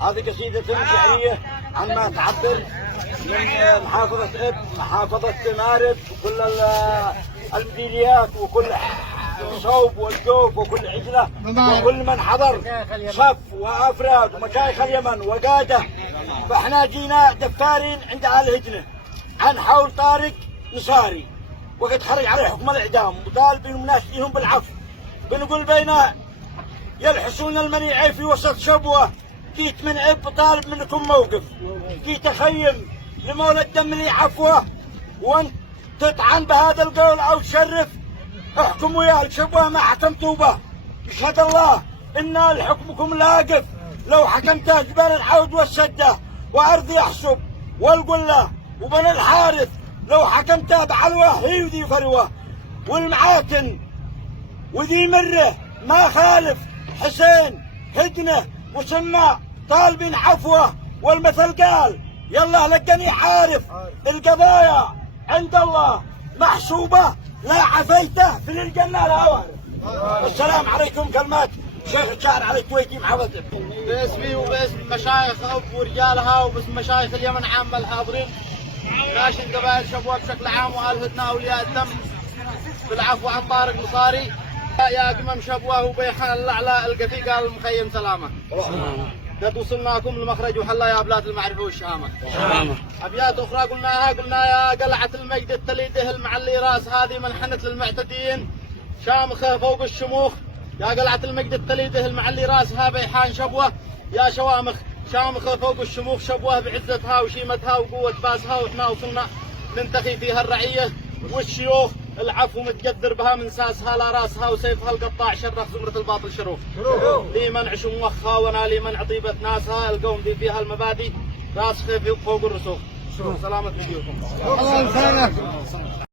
هذه قصيدة شعرية عما تعبر من محافظة إب، محافظة مارب، وكل المديريات، وكل الصوب والجوف، وكل عجلة، وكل من حضر صف وأفراد ومشايخ اليمن وقادة. فإحنا جينا دفارين عند أهل هجنة عن حول طارق نصاري، وقد خرج عليه حكم الإعدام، وطالبين ومناشدينهم بالعفو. بنقول بينا يلحسون المنيعي في وسط شبوة. جيت من عب طالب منكم موقف، جيت أخيم لمولى الدم لي عفوه، وانت تطعن بهذا القول أو تشرف. احكموا يا الشبوة ما حكمتوا به، يشهد الله إن لحكمكم لاقف. لو حكمته جبال العود والسدة وأرض يحسب والقلة وبن الحارث، لو حكمته بعلوه هي وذي فروه والمعاتن وذي مره، ما خالف حسين هدنه وسمى طالبين عفوه. والمثل قال يلا لقني عارف القضايا عند الله محسوبه، لا عفيته في الجنه لا وارث. السلام عليكم. كلمات شيخ الشاعر علي الكويتي محافظ باسمي وباسم مشايخ اب ورجالها وباسم مشايخ اليمن عامه الحاضرين، ناشد قبائل شبوه بشكل عام واهل هدنه اولياء الدم بالعفو عن طارق نصاري. يا قمم شبوه وبيحان الاعلى القتي قال المخيم سلامه. قد وصلناكم لمخرج وحلا يا بلاد المعرفه والشهامه. ابيات اخرى قلنا يا قلعه المجد التليده المعلي راس، هذه منحنت للمعتدين شامخه فوق الشموخ. يا قلعه المجد التليده المعلي راسها بيحان شبوه، يا شوامخ شامخه فوق الشموخ شبوه بعزتها وشيمتها وقوه باسها. واحنا وصلنا ننتخي فيها الرعيه والشيوخ، العفو متقدر بها من ساسها لا راسها، وسيفها القطاع شرف زمرة الباطل شروف. لي منع شموخها وانا لي منع طيبة ناسها، القوم ذي فيها المبادئ راسخة فوق الرسوخ. سلامة فيديوكم.